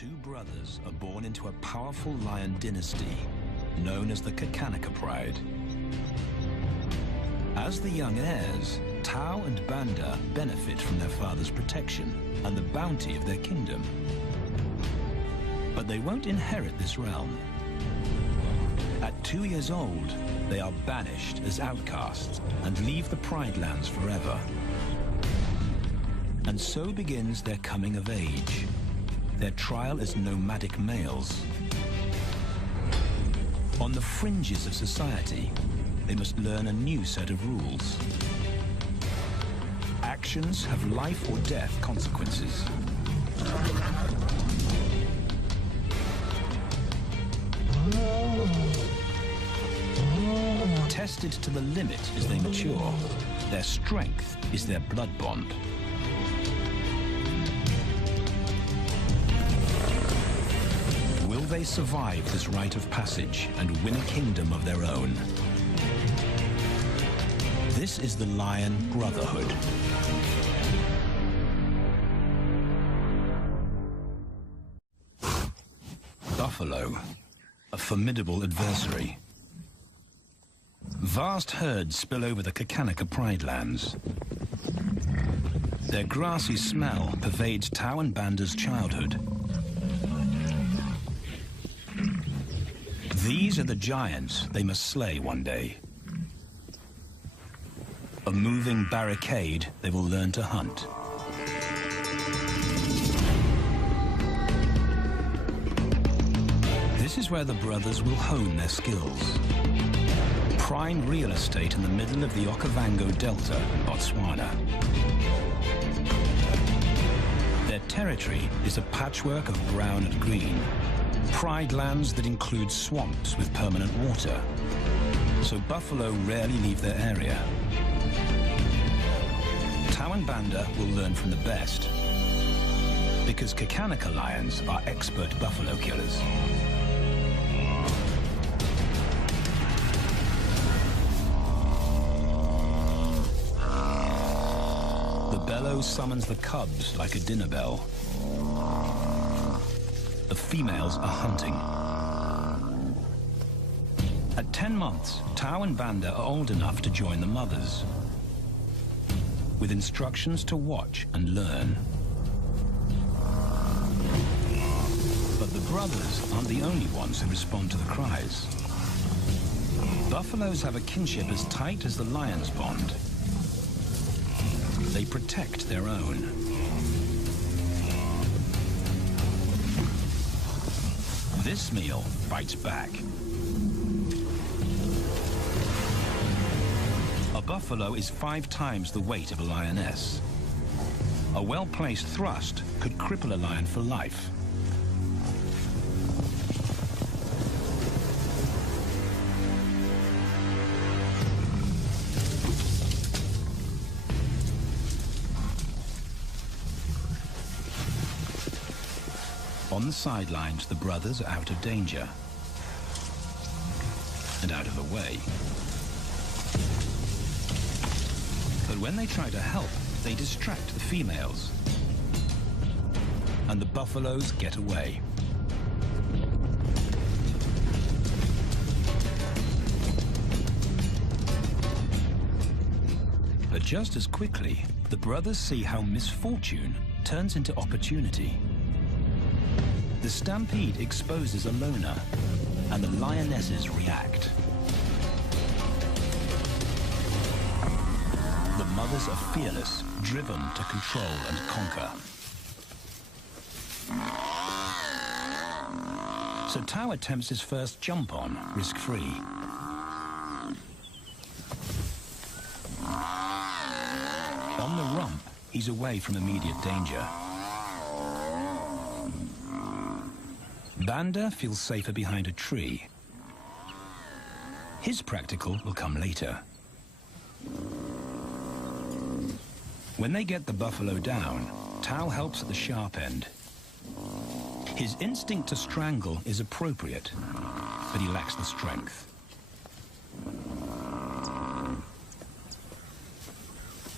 Two brothers are born into a powerful lion dynasty known as the Kakanaka Pride. As the young heirs, Tao and Banda benefit from their father's protection and the bounty of their kingdom. But they won't inherit this realm. At 2 years old, they are banished as outcasts and leave the Pride lands forever. And so begins their coming of age, their trial as nomadic males. On the fringes of society, they must learn a new set of rules. Actions have life or death consequences. Tested to the limit as they mature, their strength is their blood bond. Will they survive this rite of passage and win a kingdom of their own? This is the Lion Brotherhood. Buffalo, a formidable adversary. Vast herds spill over the Kakanaka Pride lands. Their grassy smell pervades Tao and Banda's childhood. These are the giants they must slay one day. A moving barricade they will learn to hunt. This is where the brothers will hone their skills. Prime real estate in the middle of the Okavango Delta in Botswana. Their territory is a patchwork of brown and green. Pride lands that include swamps with permanent water. So buffalo rarely leave their area. Tao and Banda will learn from the best, because Kakanaka lions are expert buffalo killers. The bellow summons the cubs like a dinner bell. The females are hunting. At 10 months, Tao and Banda are old enough to join the mothers, with instructions to watch and learn. But the brothers aren't the only ones who respond to the cries. Buffaloes have a kinship as tight as the lion's bond. They protect their own. This meal bites back. A buffalo is 5 times the weight of a lioness. A well-placed thrust could cripple a lion for life. On the sidelines, the brothers are out of danger and out of the way. But when they try to help, they distract the females, and the buffaloes get away. But just as quickly, the brothers see how misfortune turns into opportunity. The stampede exposes a loner, and the lionesses react. The mothers are fearless, driven to control and conquer. So Tao attempts his first jump on, risk-free. On the rump, he's away from immediate danger. Banda feels safer behind a tree. His practical will come later. When they get the buffalo down, Tao helps at the sharp end. His instinct to strangle is appropriate, but he lacks the strength.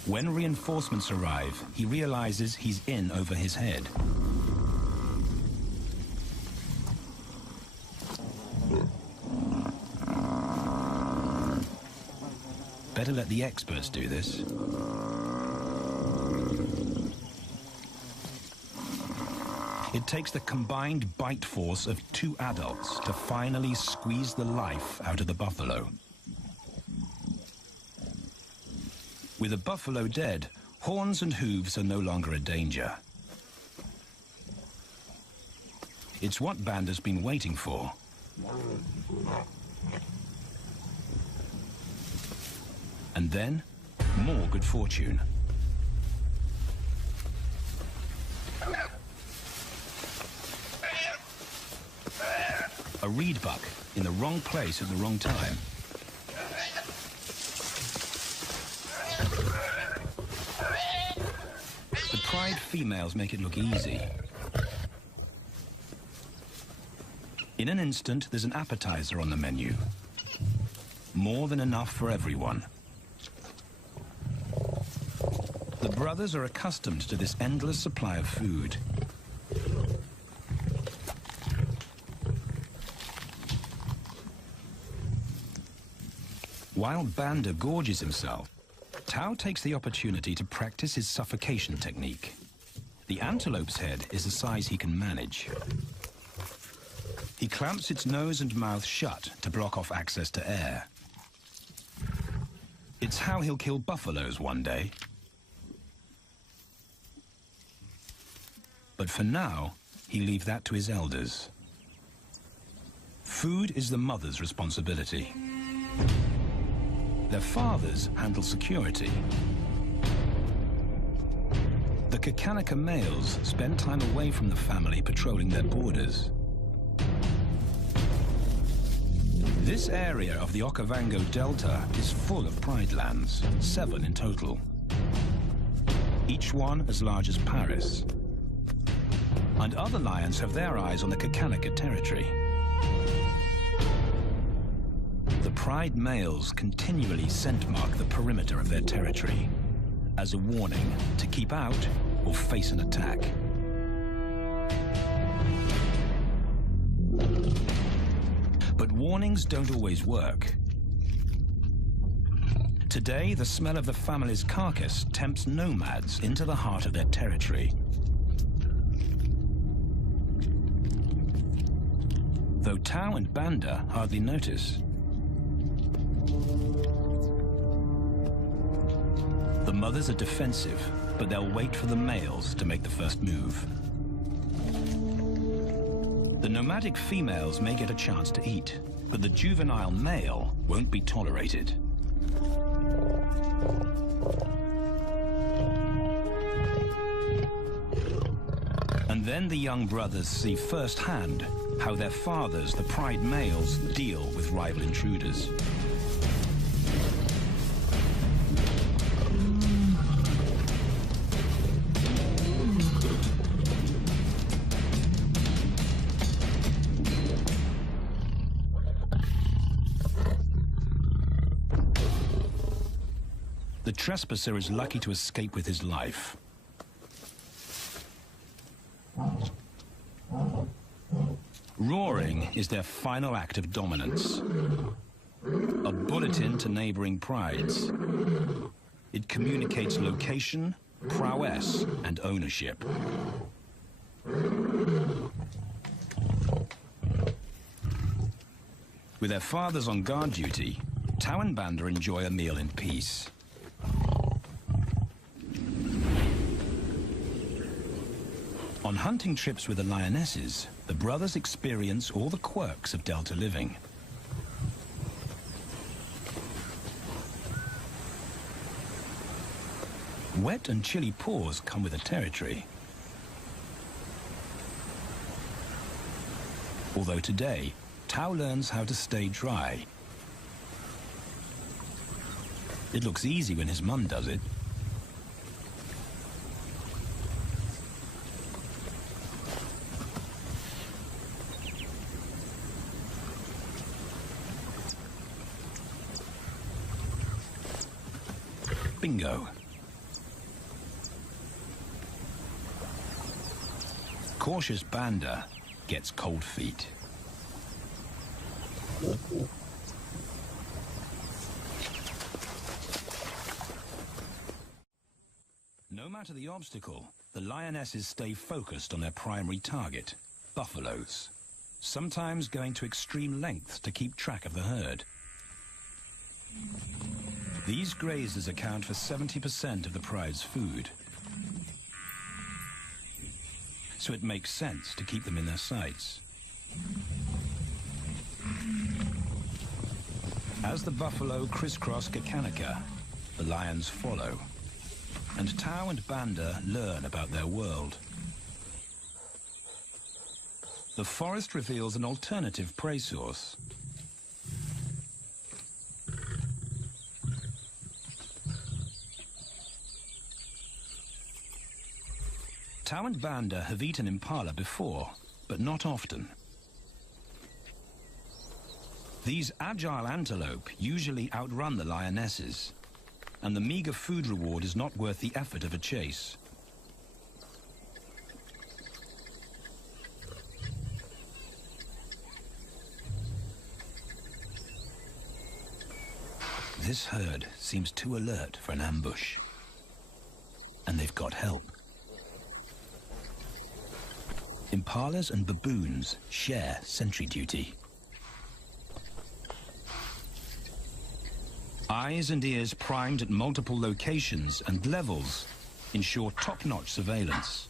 When reinforcements arrive, he realizes he's in over his head. to let the experts do this. It takes the combined bite force of 2 adults to finally squeeze the life out of the buffalo. With the buffalo dead, horns and hooves are no longer a danger. It's what Banda's been waiting for. And then, more good fortune. A reed buck in the wrong place at the wrong time. The pride females make it look easy. In an instant, there's an appetizer on the menu. More than enough for everyone. The brothers are accustomed to this endless supply of food. While Banda gorges himself, Tao takes the opportunity to practice his suffocation technique. The antelope's head is the size he can manage. He clamps its nose and mouth shut to block off access to air. It's how he'll kill buffaloes one day. But for now, he leaves that to his elders. Food is the mother's responsibility. Their fathers handle security. The Kakanaka males spend time away from the family patrolling their borders. This area of the Okavango Delta is full of pride lands, 7 in total. Each one as large as Paris. And other lions have their eyes on the Kakanaka territory. The pride males continually scent mark the perimeter of their territory as a warning to keep out or face an attack. But warnings don't always work. Today, the smell of the family's carcass tempts nomads into the heart of their territory. Though Tao and Banda hardly notice. The mothers are defensive, but they'll wait for the males to make the first move. The nomadic females may get a chance to eat, but the juvenile male won't be tolerated. And then the young brothers see firsthand how their fathers, the pride males, deal with rival intruders. The trespasser is lucky to escape with his life. Roaring is their final act of dominance. A bulletin to neighboring prides. It communicates location, prowess, and ownership. With their fathers on guard duty, Tao and Banda enjoy a meal in peace. On hunting trips with the lionesses, the brothers experience all the quirks of Delta living. Wet and chilly paws come with the territory. Although today, Tao learns how to stay dry. It looks easy when his mum does it. Bingo. Cautious Banda gets cold feet. matter the obstacle, the lionesses stay focused on their primary target, buffaloes, sometimes going to extreme lengths to keep track of the herd. These grazers account for 70% of the pride's food, so it makes sense to keep them in their sights. As the buffalo crisscross Kakanika, the lions follow, and Tao and Banda learn about their world. The forest reveals an alternative prey source. Tao and Banda have eaten impala before, but not often. These agile antelope usually outrun the lionesses, and the meager food reward is not worth the effort of a chase. This herd seems too alert for an ambush, and they've got help. Impalas and baboons share sentry duty. Eyes and ears primed at multiple locations and levels ensure top-notch surveillance.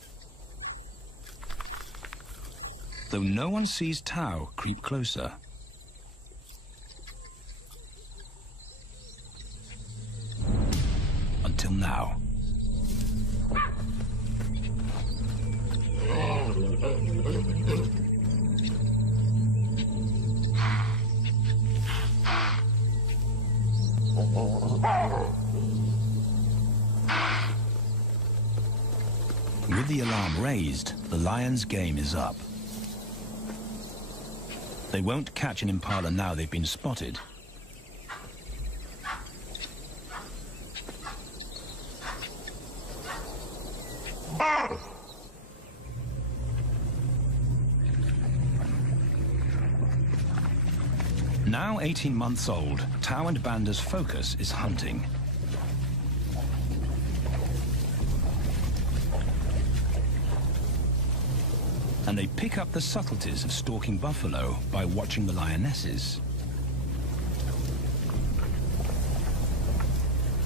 Though no one sees Tao creep closer. Until now. With the alarm raised, the lion's game is up. They won't catch an impala now they've been spotted. Now 18 months old, Tao and Banda's focus is hunting. And they pick up the subtleties of stalking buffalo by watching the lionesses.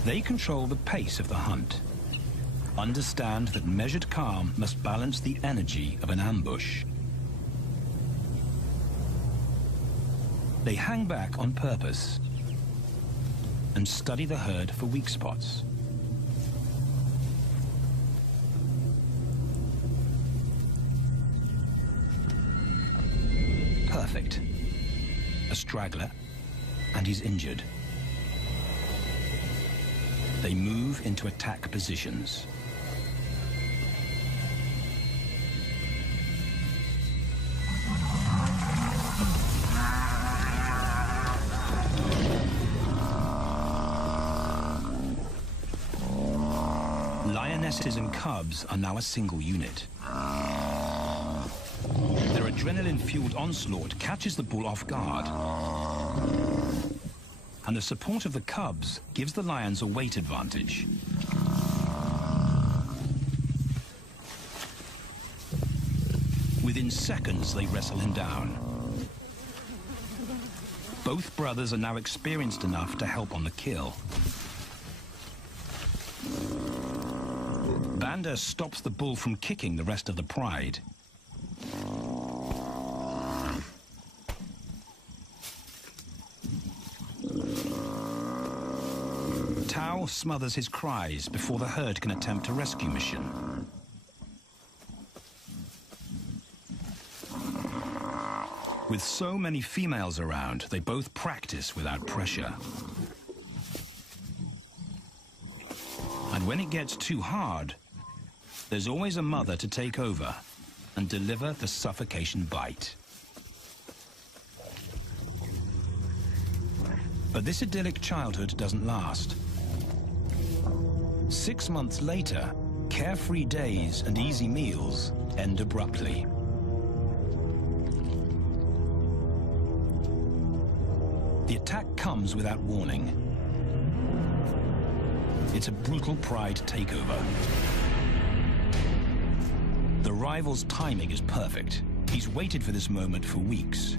They control the pace of the hunt, understand that measured calm must balance the energy of an ambush. They hang back on purpose and study the herd for weak spots. Perfect. A straggler, and he's injured. They move into attack positions. Lionesses and cubs are now a single unit. Their adrenaline-fueled onslaught catches the bull off guard. And the support of the cubs gives the lions a weight advantage. Within seconds, they wrestle him down. Both brothers are now experienced enough to help on the kill. Banda stops the bull from kicking the rest of the pride. Tao smothers his cries before the herd can attempt a rescue mission. With so many females around, they both practice without pressure. And when it gets too hard, there's always a mother to take over and deliver the suffocation bite. But this idyllic childhood doesn't last. 6 months later, carefree days and easy meals end abruptly. The attack comes without warning. It's a brutal pride takeover. rival's timing is perfect. He's waited for this moment for weeks.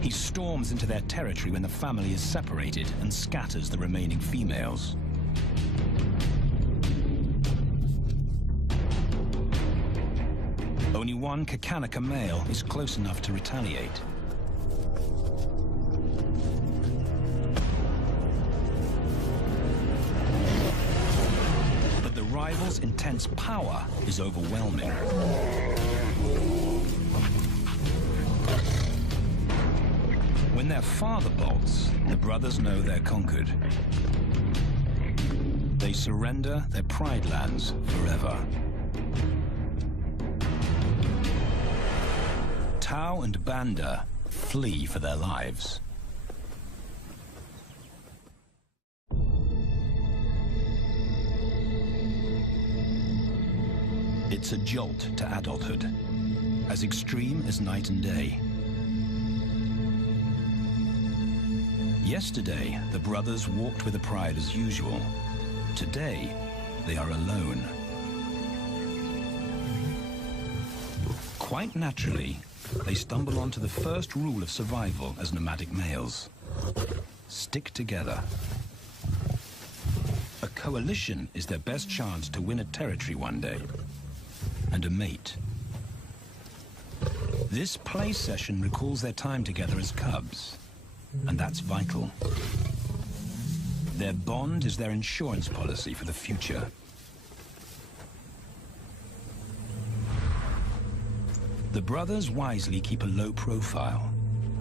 He storms into their territory when the family is separated and scatters the remaining females. Only one Kakanika male is close enough to retaliate. But the rival's intense power is overwhelming. When their father bolts, the brothers know they're conquered. They surrender their pride lands forever. Tau and Banda flee for their lives. It's a jolt to adulthood, as extreme as night and day. Yesterday, the brothers walked with the pride as usual. Today, they are alone. Quite naturally, they stumble onto the first rule of survival as nomadic males. Stick together. A coalition is their best chance to win a territory one day, and a mate. This play session recalls their time together as cubs, and that's vital. Their bond is their insurance policy for the future. The brothers wisely keep a low profile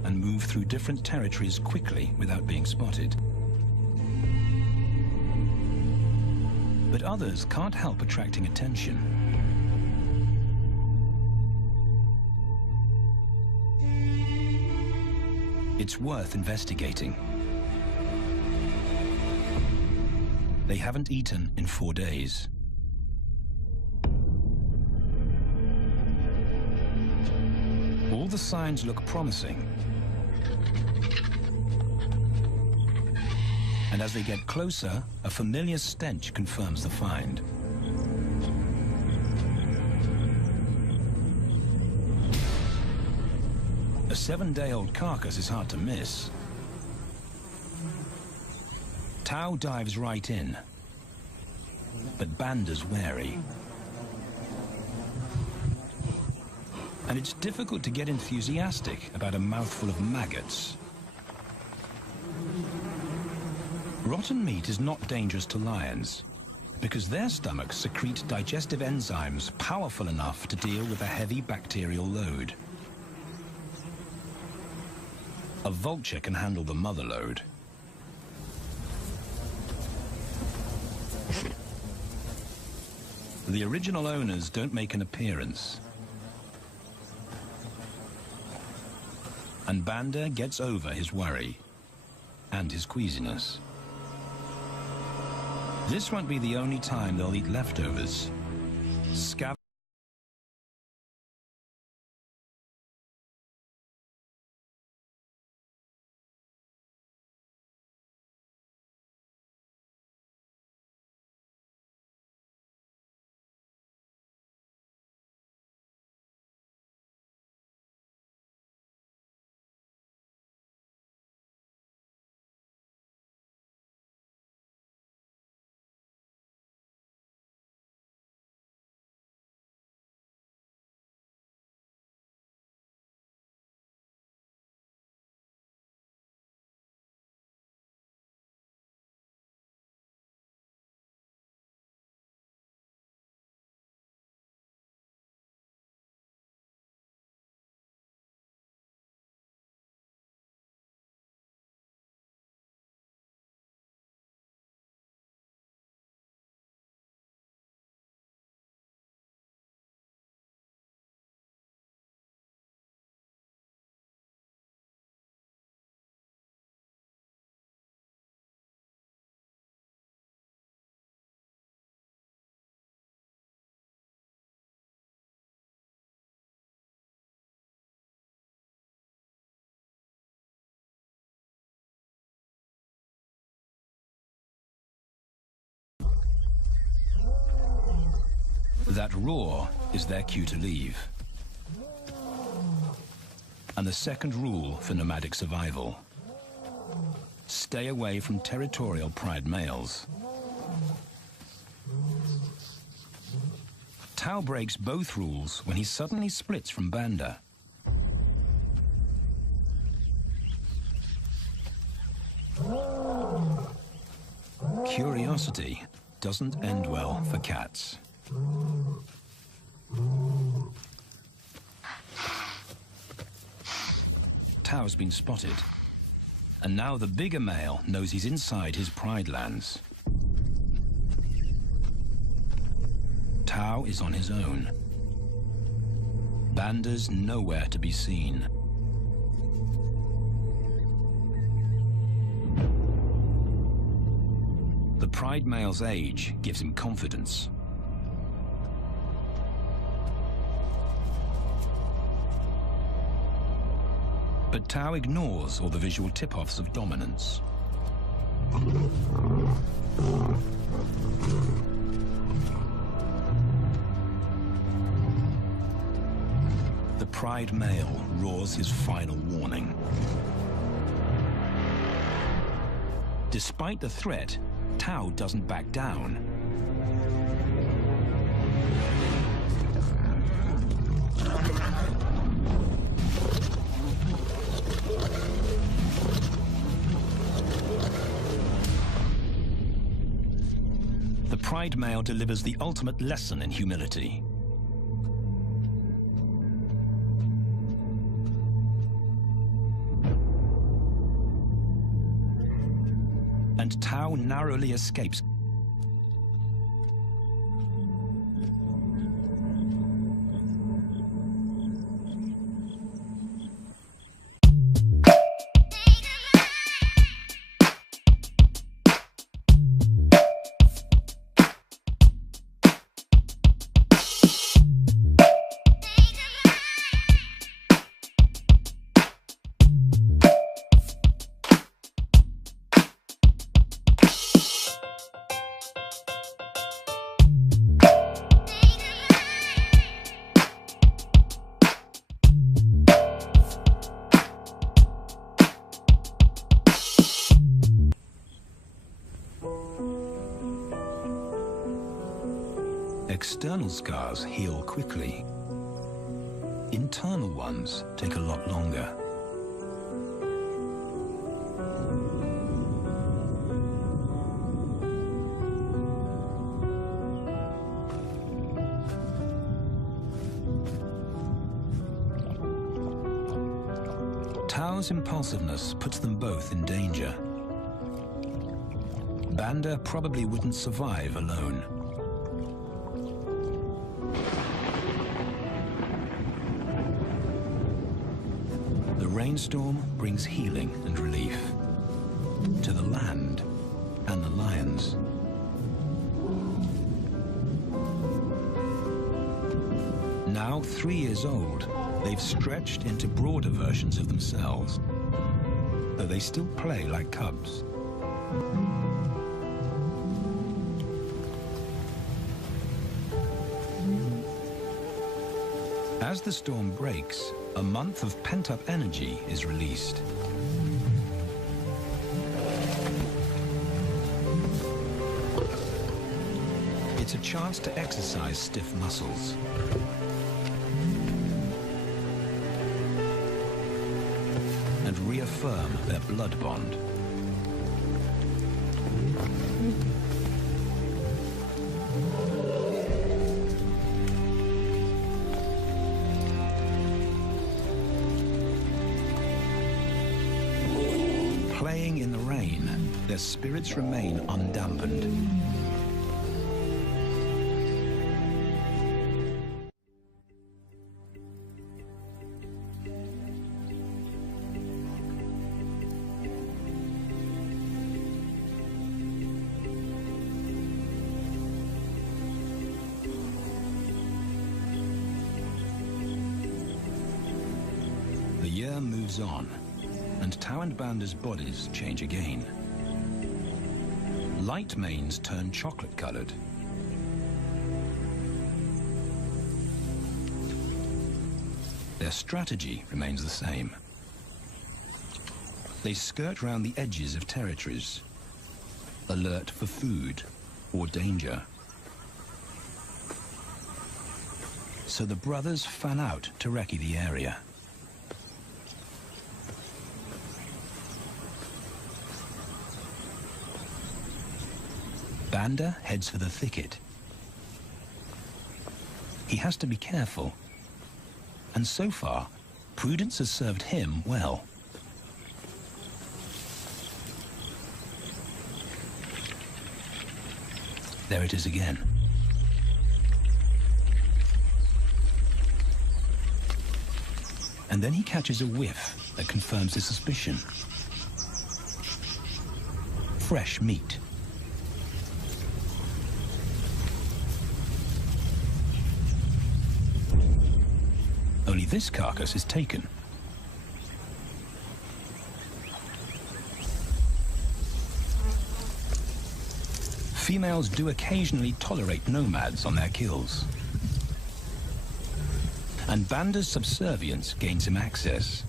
and move through different territories quickly without being spotted. But others can't help attracting attention. It's worth investigating. They haven't eaten in 4 days. All the signs look promising. And as they get closer, a familiar stench confirms the find. A 7-day-old carcass is hard to miss. Tau dives right in, but Banda's wary. And it's difficult to get enthusiastic about a mouthful of maggots. Rotten meat is not dangerous to lions, because their stomachs secrete digestive enzymes powerful enough to deal with a heavy bacterial load. A vulture can handle the mother load. The original owners don't make an appearance. And Banda gets over his worry and his queasiness. This won't be the only time they'll eat leftovers. That roar is their cue to leave. And the second rule for nomadic survival: stay away from territorial pride males. Tao breaks both rules when he suddenly splits from Banda. Curiosity doesn't end well for cats. Tao's been spotted, and now the bigger male knows he's inside his pride lands. Tao is on his own. Banda's nowhere to be seen. The pride male's age gives him confidence. But Tao ignores all the visual tip-offs of dominance. The pride male roars his final warning. Despite the threat, Tao doesn't back down. The pride male delivers the ultimate lesson in humility. And Tao narrowly escapes. External scars heal quickly. Internal ones take a lot longer. Tao's impulsiveness puts them both in danger. Banda probably wouldn't survive alone. The rainstorm brings healing and relief to the land and the lions. Now 3 years old, they've stretched into broader versions of themselves, though they still play like cubs. As the storm breaks, a month of pent-up energy is released. It's a chance to exercise stiff muscles. And reaffirm their blood bond. Playing in the rain, their spirits remain undampened. The year moves on, and Tao and Banda's bodies change again. Light manes turn chocolate-colored. their strategy remains the same. They skirt round the edges of territories, alert for food or danger. So the brothers fan out to recce the area. Banda heads for the thicket. He has to be careful, and so far, prudence has served him well. There it is again. And then he catches a whiff that confirms his suspicion. Fresh meat. Only this carcass is taken. Females do occasionally tolerate nomads on their kills. And Banda's subservience gains him access.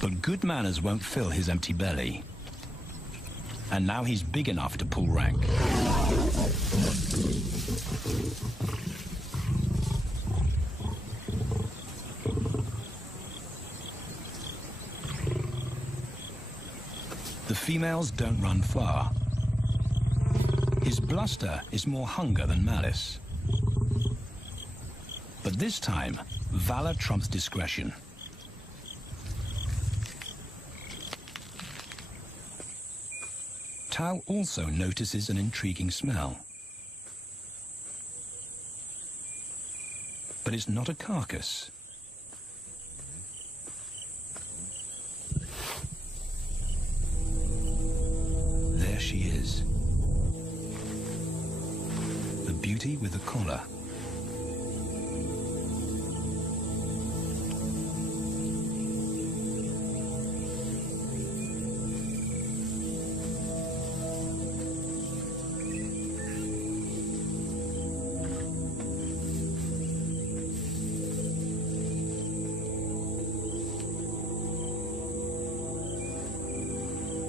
But good manners won't fill his empty belly. And now he's big enough to pull rank. The females don't run far. His bluster is more hunger than malice. But this time, valor trumps discretion. Tao also notices an intriguing smell. But it's not a carcass. There she is. The beauty with the collar.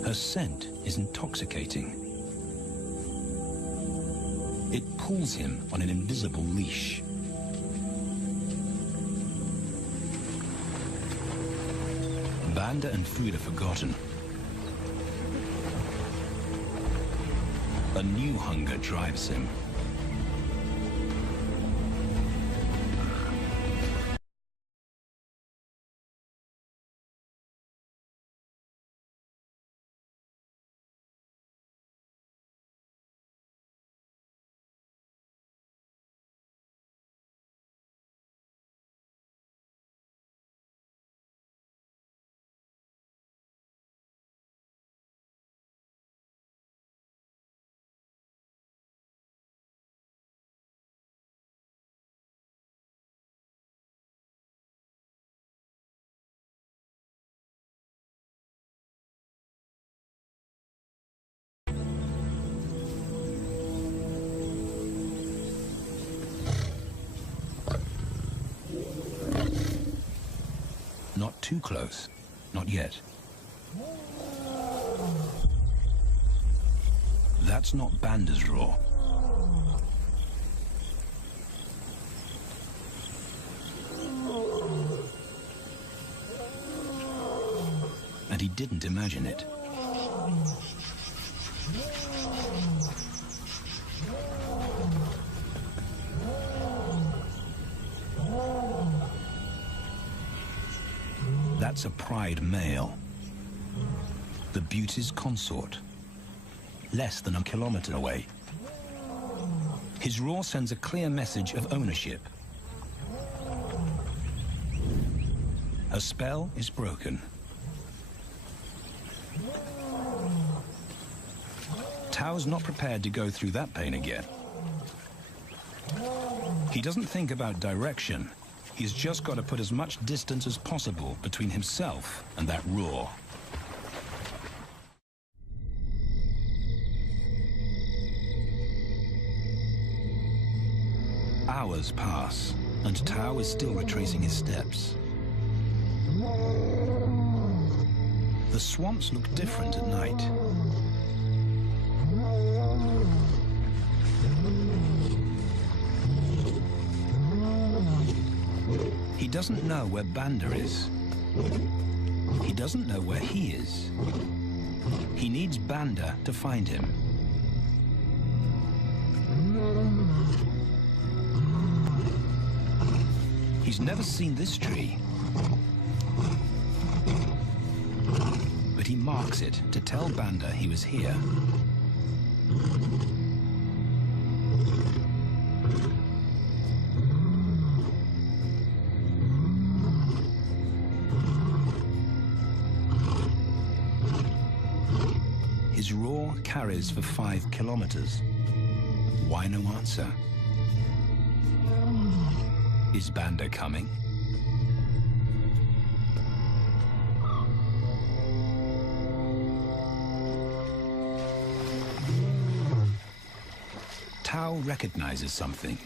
Her scent is intoxicating. It pulls him on an invisible leash. Banda and food are forgotten. A new hunger drives him. Not too close. Not yet. That's not Banda's roar. And he didn't imagine it. That's a pride male. The beauty's consort. Less than a kilometer away. His roar sends a clear message of ownership. Her spell is broken. Tao's not prepared to go through that pain again. He doesn't think about direction. He's just got to put as much distance as possible between himself and that roar. Hours pass, and Tao is still retracing his steps. The swamps look different at night. He doesn't know where Banda is. He doesn't know where he is. He needs Banda to find him. He's never seen this tree, but he marks it to tell Banda he was here. His roar carries for 5 kilometers. Why no answer? Is Banda coming? Tao recognizes something.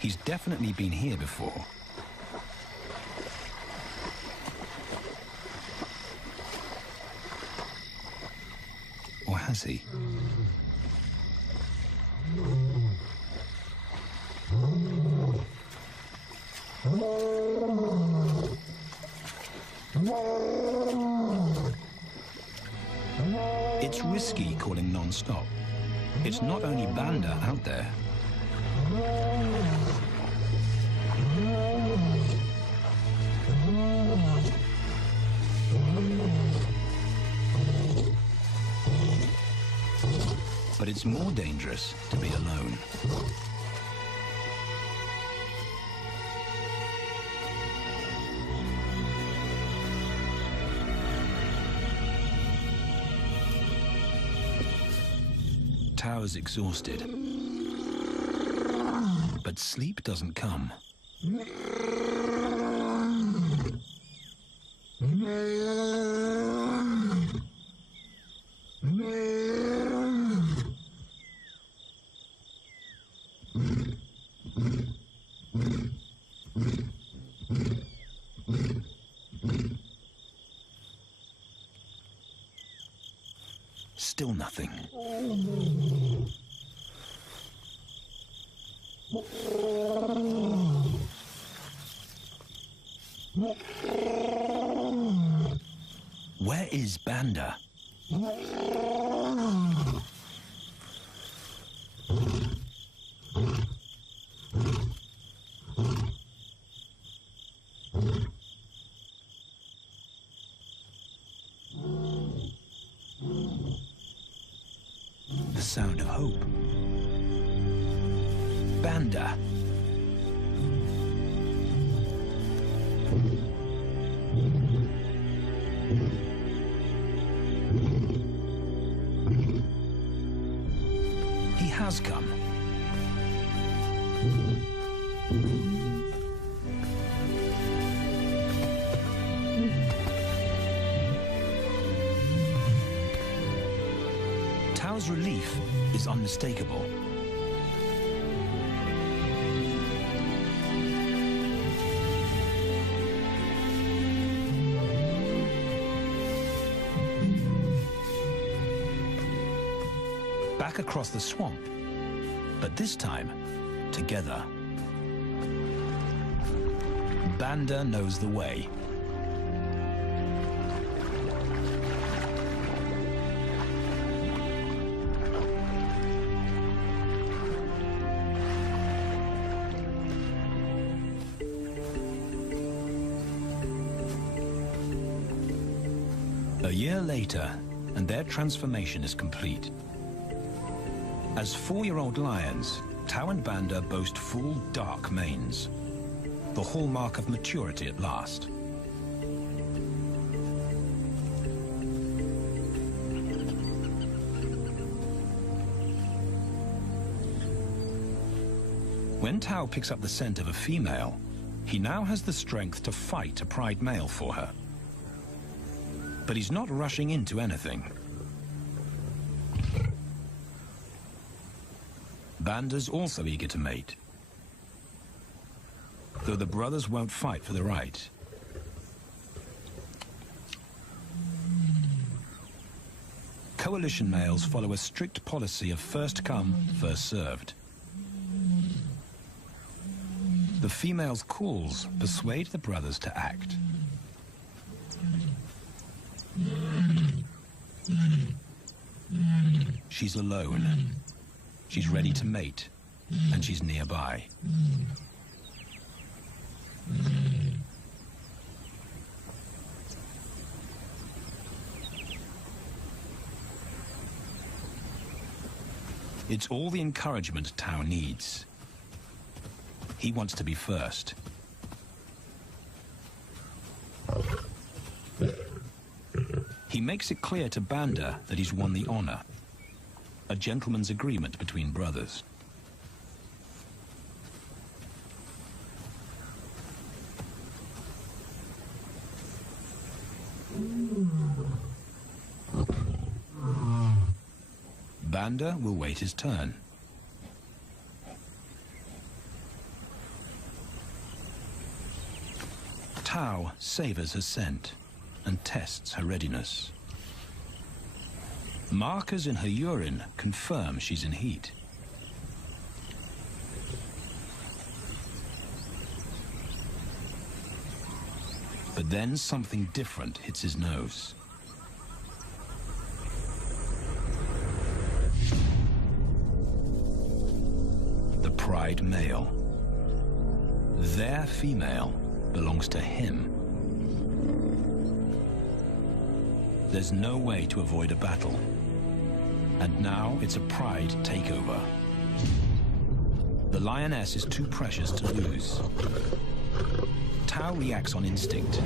He's definitely been here before. Or has he? It's risky calling non-stop. It's not only Banda out there. But it's more dangerous to be alone. Tao is exhausted, but sleep doesn't come. Still nothing. Where is Banda? The sound of hope. Banda. He has come. Tao's relief is unmistakable. Back across the swamp, but this time, together. Banda knows the way. A year later, and their transformation is complete. As 4-year-old lions, Tao and Banda boast full, dark manes, the hallmark of maturity at last. When Tao picks up the scent of a female, he now has the strength to fight a pride male for her. But he's not rushing into anything. Banda's also eager to mate. though the brothers won't fight for the right. Coalition males follow a strict policy of first come, first served. The female's calls persuade the brothers to act. She's alone. She's ready to mate, and she's nearby. It's all the encouragement Tao needs. He wants to be first. He makes it clear to Banda that he's won the honor, a gentleman's agreement between brothers. Banda will wait his turn. Tao savors her scent and tests her readiness. Markers in her urine confirm she's in heat. But then something different hits his nose. The pride male. Their female belongs to him. There's no way to avoid a battle. And now it's a pride takeover. The lioness is too precious to lose. Tao reacts on instinct.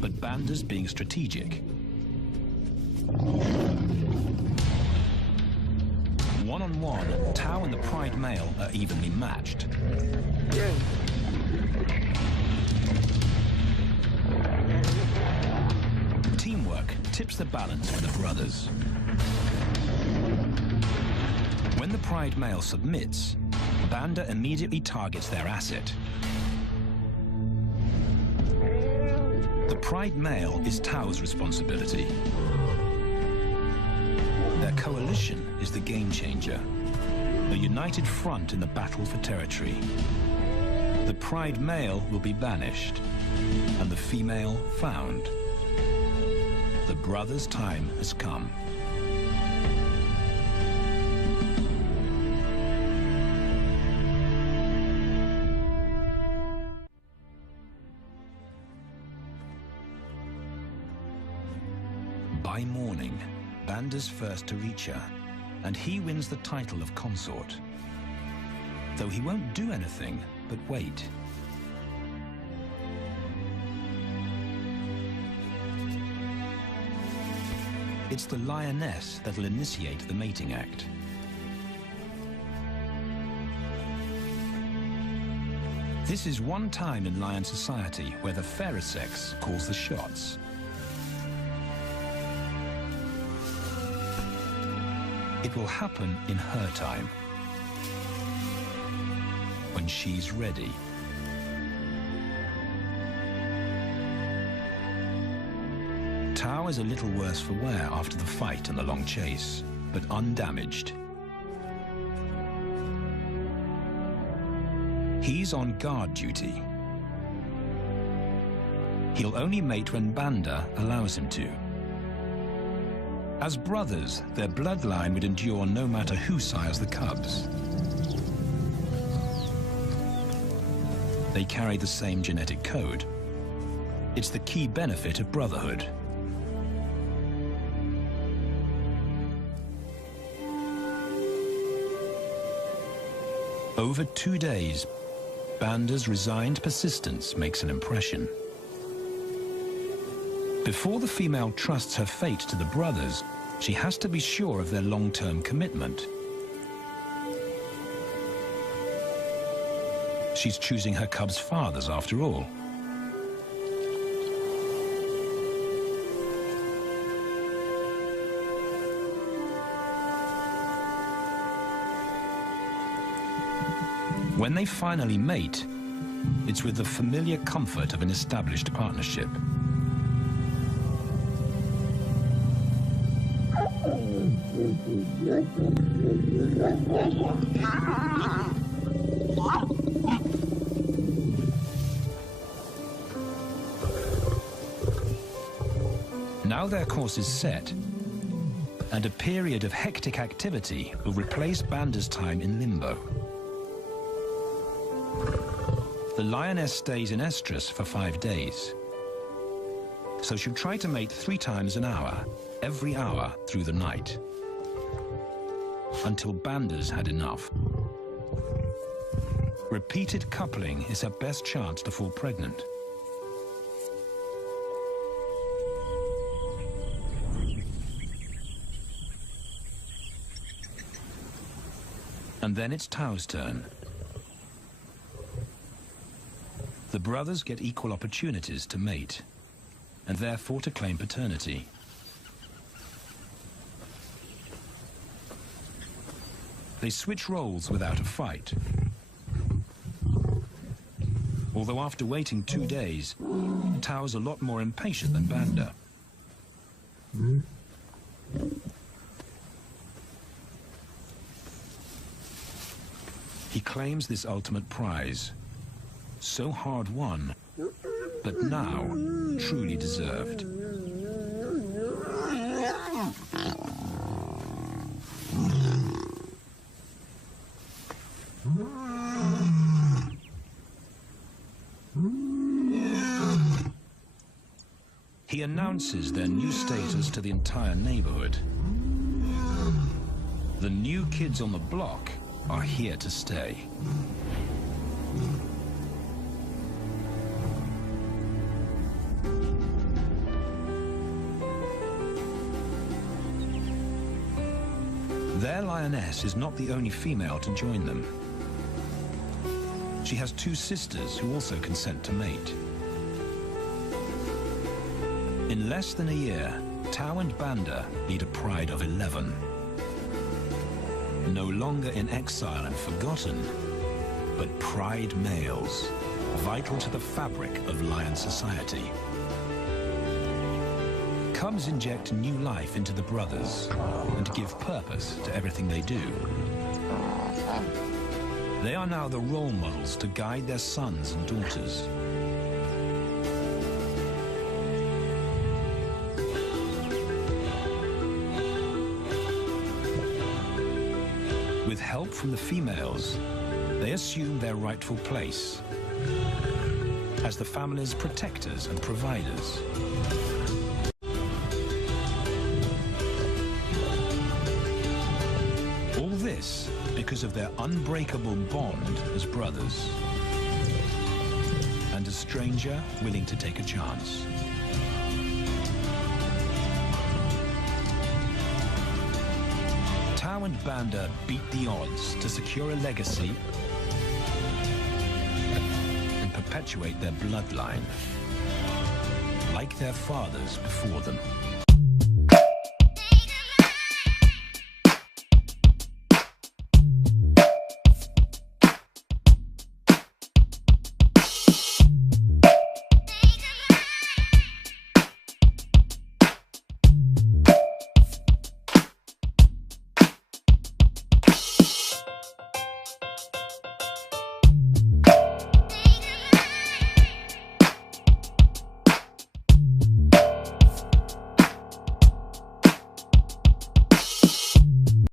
But Banda's being strategic. One-on-one, Tao and the pride male are evenly matched. Teamwork tips the balance for the brothers. When the pride male submits, Banda immediately targets their asset. The pride male is Tao's responsibility. Their coalition is the game changer, a united front in the battle for territory. The pride male will be banished, and the female found. The brothers' time has come. By morning, Banda's first to reach her, and he wins the title of consort. Though he won't do anything but wait. It's the lioness that'll initiate the mating act. This is one time in lion society where the fairer sex calls the shots. It will happen in her time, when she's ready. Tao is a little worse for wear after the fight and the long chase, but undamaged. He's on guard duty. He'll only mate when Banda allows him to. As brothers, their bloodline would endure no matter who sires the cubs. They carry the same genetic code. It's the key benefit of brotherhood. Over 2 days, Banda's resigned persistence makes an impression. Before the female trusts her fate to the brothers, she has to be sure of their long-term commitment. She's choosing her cubs' fathers after all. When they finally mate, it's with the familiar comfort of an established partnership. Now their course is set, and a period of hectic activity will replace Banda's time in limbo. The lioness stays in estrus for 5 days, so she'll try to mate 3 times an hour, every hour through the night, until Banda's had enough. Repeated coupling is her best chance to fall pregnant. And then it's Tao's turn. The brothers get equal opportunities to mate, and therefore to claim paternity. They switch roles without a fight. Although after waiting 2 days, Tao's a lot more impatient than Banda. He claims this ultimate prize, so hard won, but now truly deserved. He announces their new status to the entire neighborhood. The new kids on the block are here to stay. Their lioness is not the only female to join them. She has 2 sisters who also consent to mate. In less than a year, Tao and Banda lead a pride of 11. No longer in exile and forgotten, but pride males, vital to the fabric of lion society. Cubs inject new life into the brothers and give purpose to everything they do. They are now the role models to guide their sons and daughters. With help from the females, they assume their rightful place as the family's protectors and providers. All this because of their unbreakable bond as brothers, and a stranger willing to take a chance. Tao and Banda beat the odds to secure a legacy and perpetuate their bloodline, like their fathers before them.